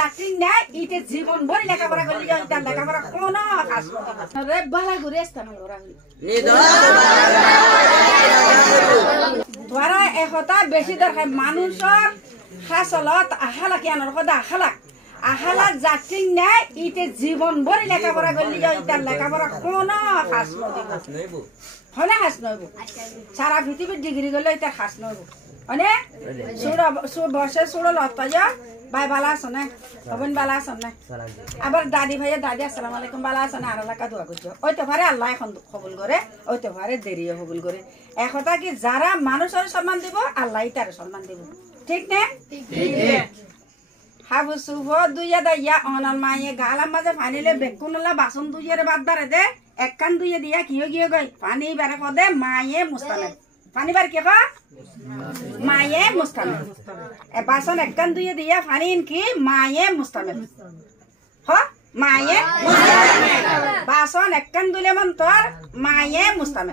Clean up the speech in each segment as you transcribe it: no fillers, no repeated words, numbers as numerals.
জাতিং নাই ইতে জীবন ভরি লেখাপড়া করলি তার লেখাপড়া কোন কাজ রে বালা ঘুরে আসতাম ওরা তোরা একতা বেশি দরকার মানুষের হাসলত আহালা কেনার কথা আহালা জাতিং নাই ইতে জীবন ভরি লেখাপড়া করলি তার লেখাপড়া কোন কাজ নইব হলে হাস নইব সারা পৃথিবীর ডিগ্রি করলে এটা হাস নইব অনে বসে সুড়ো লতাইয়া ভাই বালা আছো না হবেন বালা আছো না আবার দাদি ভাইয়া দাদি আসসালামু আলাইকুম বালা আছো না আর এলাকা দোয়া করছো ওইতে পারে আল্লাহ এখন কবুল করে ওইতে পারে দেরিও কবুল করে একথা কি যারা মানুষের সম্মান দিব আল্লাহ তার সম্মান দিব ঠিক না হাবু সুভ দুইয়া দাইয়া অনল মাইয়ে গালাম মাঝে ফানিলে বেকুনলা বাসন দুইয়ের বাদ দারে দে এক কান দুইয়ে দিয়া কিয় গই পানি বেড়ে কদে মাইয়ে মুস্তানে পানি বার কে মায়ে মুস্তামে বাসন এক কান দুইয়ে দিয়া ফানিন কি মায়ে মুস্তামে হ মায়ে বাসন এক কান দুলে মন তোর মায়ে মুস্তামে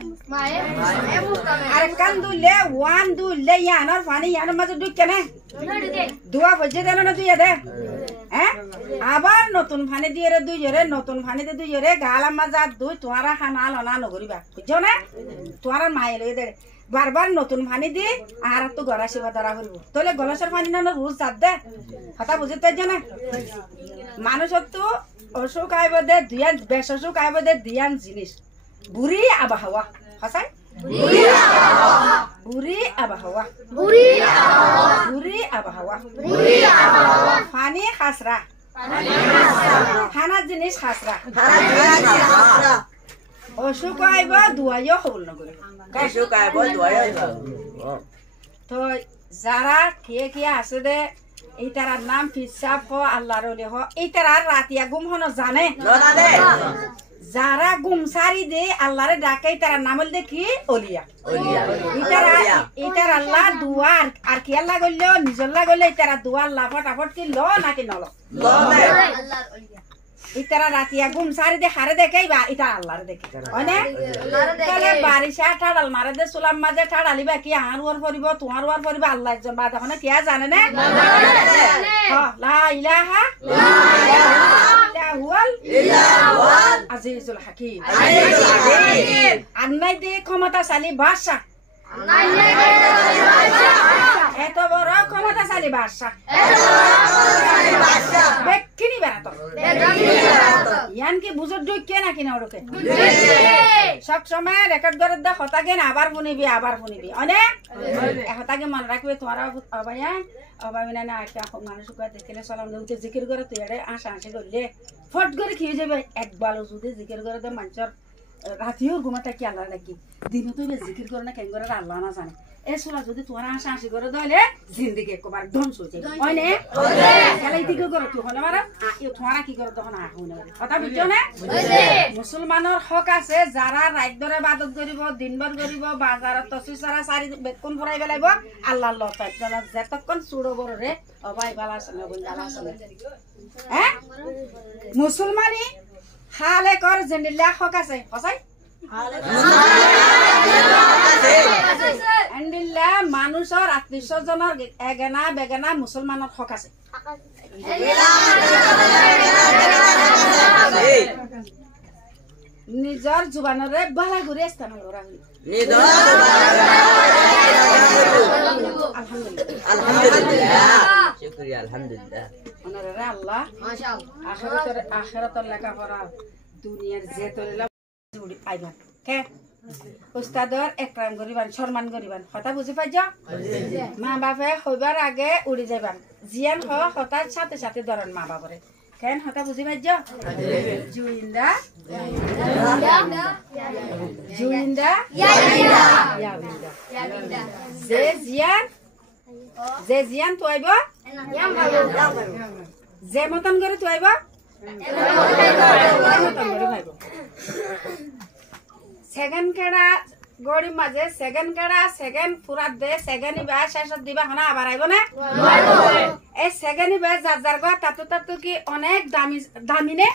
আর এক কান দুলে ওয়ান দুলে ইয়ানোর ফানি ইয়ানোর মাঝে ঢুকে না দুয়া বজে দেন না দুইয়া দে হ্যাঁ আবার নতুন ফানি দিয়ে রে দুই জরে নতুন ফানি দিয়ে দুই জরে গালাম মাজা দুই তোরা খানা লনা নগরিবা বুঝছো না তোরা মায়ে লই দে বারবার নতুন পানি দি আর তো গড়া সেবা ধরা করব তাহলে গলাসের পানি না রোজ যাত দে কথা বুঝতে জানা মানুষের তো অসুখ আইব দে দুয়ান বেশ অসুখ আইব দে দুয়ান জিনিস বুড়ি আবহাওয়া হাসাই বুড়ি আবহাওয়া পানি খাসরা খানা জিনিস খাসরা অসুখ আইব দুয়াইও কবুল নগরে তো যারা খেয়ে আছে দে এই তারার নাম ফিসাব হ আল্লাহর ওলি হ এই তারার রাতিয়া গুম হন জানে যারা গুম সারি দে আল্লাহরে ডাকে তারার নাম হল দেখি অলিয়া ইতার আল্লাহ দুয়ার আর কি আল্লাহ করলো নিজর লাগলে ইতারা দুয়ার লা ফটাফট কি ল নাকি নল ইতারা রাতিয়া গুম সারি দে হারে দেখে ইতা আল্লাহরে দেখে অনে তাহলে বারিশা ঠাড়াল মারে দে সুলাম মাঝে ঠাড়ালিবা কি আর ওর পরিব তোমার ওর পরিব আল্লাহ একজন বাদ এখন কি জানে না লা ইলাহা ইল্লাহুল আজিজুল হাকিম আন্নাই দে ক্ষমতাশালী বাদশা এত বড় ক্ষমতাশালী বাদশা বেকিনি বেড়াতো ইয়ান কি বুঝর ঢুকিয়ে নাকি না ওরকে সব সময় রেকর্ড করে দে হতাকে না আবার শুনিবি অনেক হতাকে মনে রাখবে তোমার অবাইয়া অবাইনা না একটা মানুষ দেখলে চলাম উঠে জিকির করে তুই এটা আশা করলে ফট করে খেয়ে যাবে একবার যদি জিকির করে দে মানুষের রাতিও ঘুমাটা কি আল্লাহ নাকি দিনে তুই জিকির করে না কেন করে আল্লাহ না জানে এ সোলা যদি তোমার আশা করে দলে জিন্দিগি একবার ধ্বংস হয়ে যায় হয় না খেলাই দিকে করে তুই হলে মারা তোমার কি করে তখন আহুন কথা বুঝছো না মুসলমানের হক আছে যারা রাত ধরে বাদত করিব দিনভর করিব বাজারত তসবিহ সারা সারি বেতন ভরাই বেলাইব আল্লাহ লতাই যেতক্ষণ চুড়ো বড় রে অবাই বালা সঙ্গে বন্দালা সঙ্গে হ্যাঁ মুসলমানি হালে কর জেন্ডিল্লা হক আছে হসাই আন্দিল্লা মানুষের আত্মীয়জনের এগেনা বেগেনা মুসলমানের হক আছে নিজর জুবানরে বালা ঘুরে আসতাম ওরা আল্লাহ আখিরাতের লেখাপড়া দুনিয়ার যে তরিলা আইবা কে উস্তাদর একরাম করিবান সম্মান করিবান কথা বুঝি পাইছ মা বাপে হইবার আগে উড়ি যাইবান জিয়ান হঠাৎ সাথে সাথে ধরেন মা বাপরে কেন হতা বুঝি পাইছ জুইন্দা যে জিয়ান তো আইব যে মতন করে তো আইব সেকেন্ড কেড়া গড়ি মাঝে সেকেন্ড কেড়া সেকেন্ড ফুরাত দে সেকেন্ড ইবা শেষত দিবা হনা আবার আইব না এই সেকেন্ড ইবা যার যার গা তাতো কি অনেক দামি নে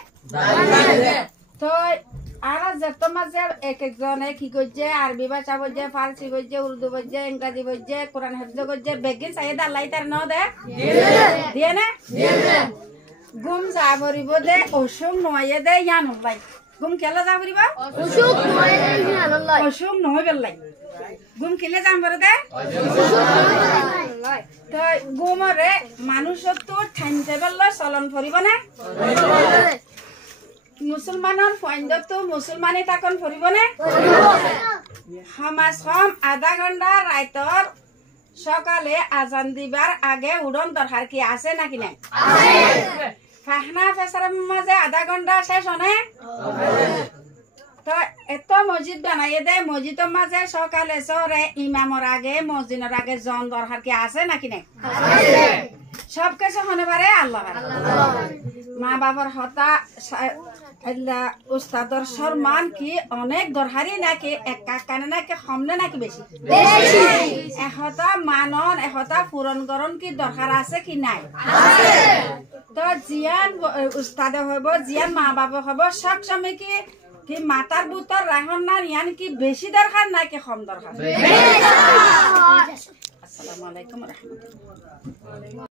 তো আর যত মাঝে এক একজনে কি করছে আরবি ভাষা বলছে ফার্সি বলছে উর্দু বলছে ইংরাজি বলছে কোরআন হাফিজ করছে বেগিন চাই আল্লাহ তার ন দে দিয়ে না গুম যা পড়িব দে অসুখ নয়ে দে ইয়ান লাই গুম কেলে যা পড়িব অসুখ নহয় বেলাই গুম কেলে যাম বরে দে তো গুমরে মানুষত তো ঠাইতে বেলা চলন ফুরিব না মুসলমানের ফাইন্ডত তো মুসলমানে তাকন ফুরিব না সমাজ হম আধা ঘন্টা রাইতর সকালে আজান দিবার আগে উড়ন দরকার কি আছে নাকি নাই ফাহনা ফেসারের মাঝে আধা ঘন্টা শেষ হয় তো এত মসজিদ বানাইয়ে দে মসজিদের মাঝে সকালে সরে ইমামর আগে মসজিদের আগে জন দরকার কি আছে নাকি নাই সব কিছু হনে পারে আল্লাহ মা বাবার হতা উস্তাদর সম্মান কি অনেক দরকারি নাকি একা কানে নাকি কমনে নাকি বেশি এহতা মানন এহতা পূরণ করণ কি দরকার আছে কি নাই তো জিয়ান উস্তাদ হইব জিয়ান মা বাবা হইব সব সময় কি মাতার বুতর রাহন না ইয়ান কি বেশি দরকার নাকি কম দরকার আসসালামু আলাইকুম ওয়া রাহমাতুল্লাহ